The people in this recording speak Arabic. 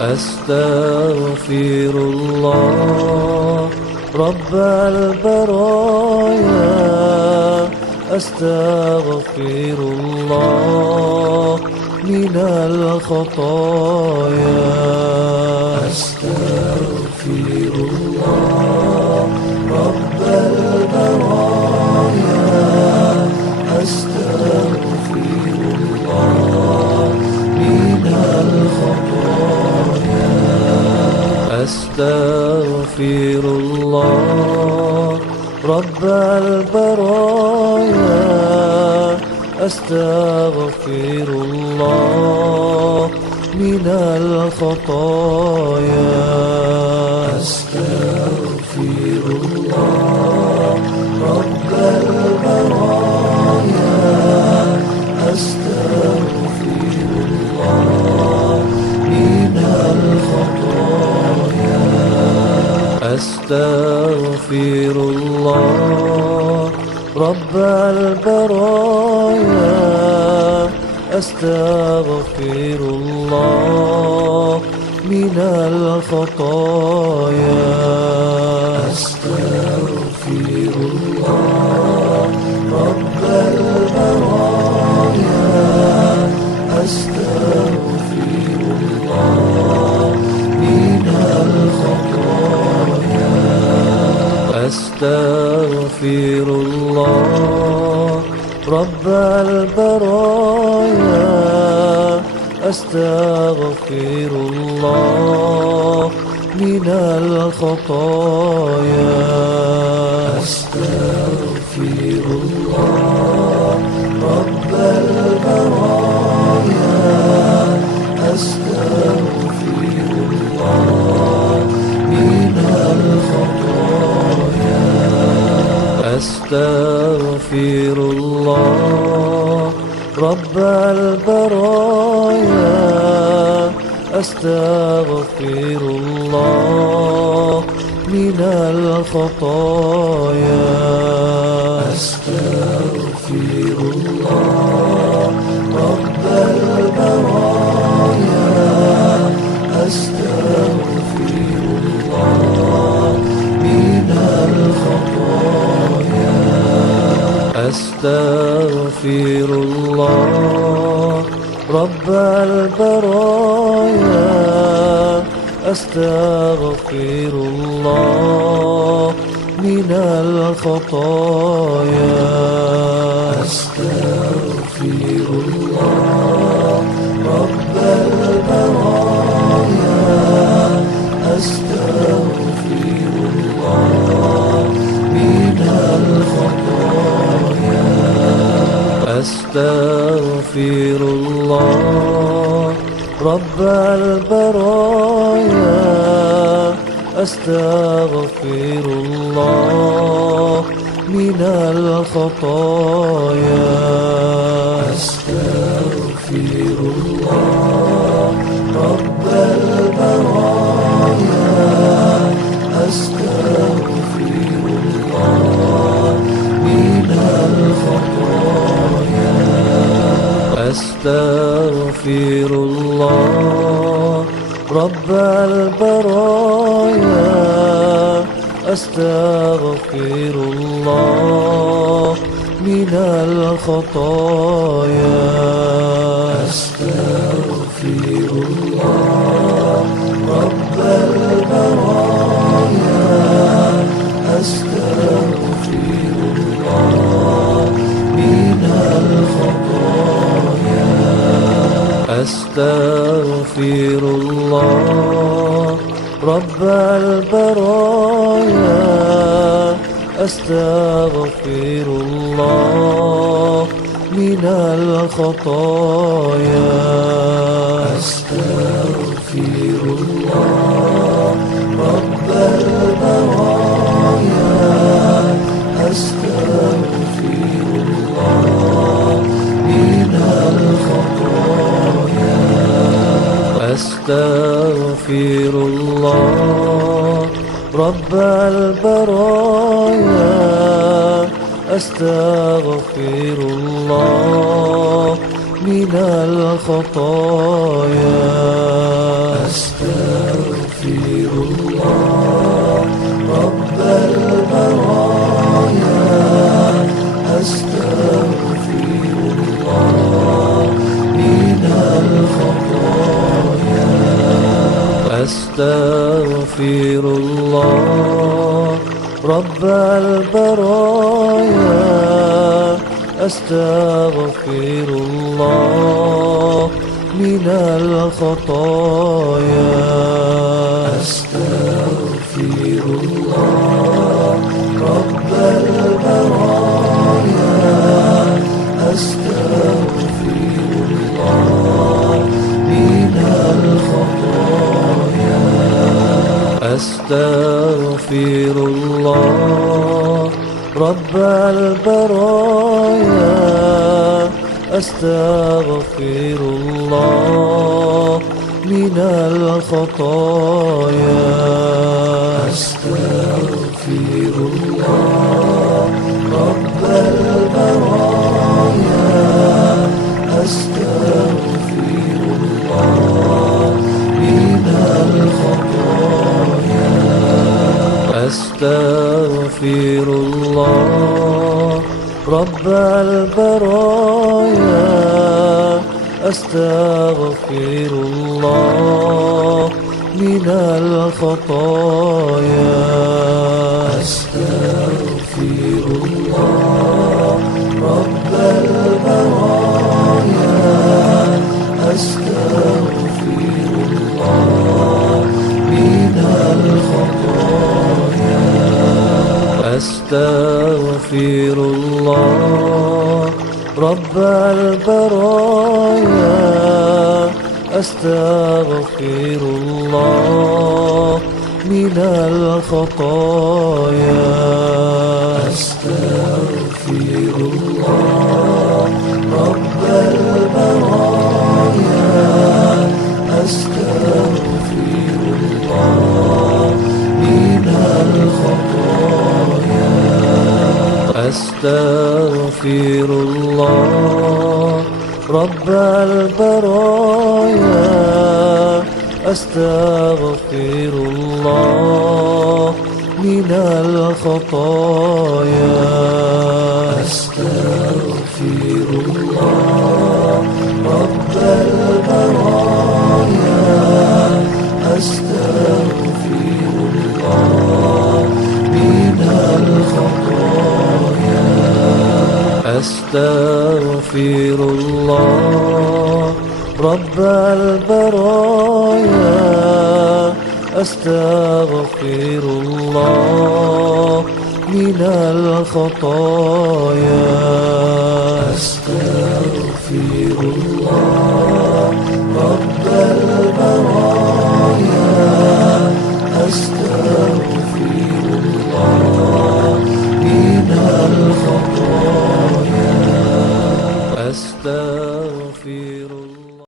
أستغفر الله رب البرايا، أستغفر الله من الخطايا. أستغفر الله رب البرايا، أستغفر الله من الخطايا. أستغفر الله رب البرايا، أستغفر الله من الخطايا. أستغفر الله رب البرايا، أستغفر الله من الخطايا. أستغفر الله رب البرايا، أستغفر الله من الخطايا. أستغفر الله رب البرايا، أستغفر الله من الخطايا. أستغفر الله رب البرايا، أستغفر الله من الخطايا. أستغفر الله رب البرايا، أستغفر الله من الخطايا. أستغفر الله رب البرايا، أستغفر الله من الخطايا. أستغفر الله رب البرايا، أستغفر الله من الخطايا. أستغفر الله رب البرايا، أستغفر الله من الخطايا. أستغفر الله رب البرايا، أستغفر الله من الخطايا. أستغفر الله رب البرايا، أستغفر الله من الخطايا. أستغفر الله رب البرايا، أستغفر الله من الخطايا. أستغفر الله رب البرايا، أستغفر الله من الخطايا. أستغفر الله رب البرايا، أستغفر الله من الخطايا. أستغفر الله رب البرايا، أستغفر الله من الخطايا. أستغفر الله رب البرايا، أستغفر الله من الخطايا. أستغفر الله رب البرايا، أستغفر الله من الخطايا. أستغفر الله رب البرايا أستغفر الله من الخطايا أستغفر الله رب البرايا أستغفر الله من الخطايا أستغفر الله رب البرايا أستغفر الله من الخطايا أستغفر الله رب البرايا أستغفر الله من الخطايا أستغفر الله رب البرايا أستغفر الله من الخطايا أستغفر الله رب البرايا أستغفر الله من الخطايا أستغفر الله رب البرايا أستغفر الله من الخطايا أستغفر الله رب البرايا أستغفر الله من الخطايا أستغفر الله رب البرايا أستغفر الله من الخطايا أستغفر الله رب البرايا أستغفر الله من الخطايا أستغفر الله رب البرايا أستغفر الله من الخطايا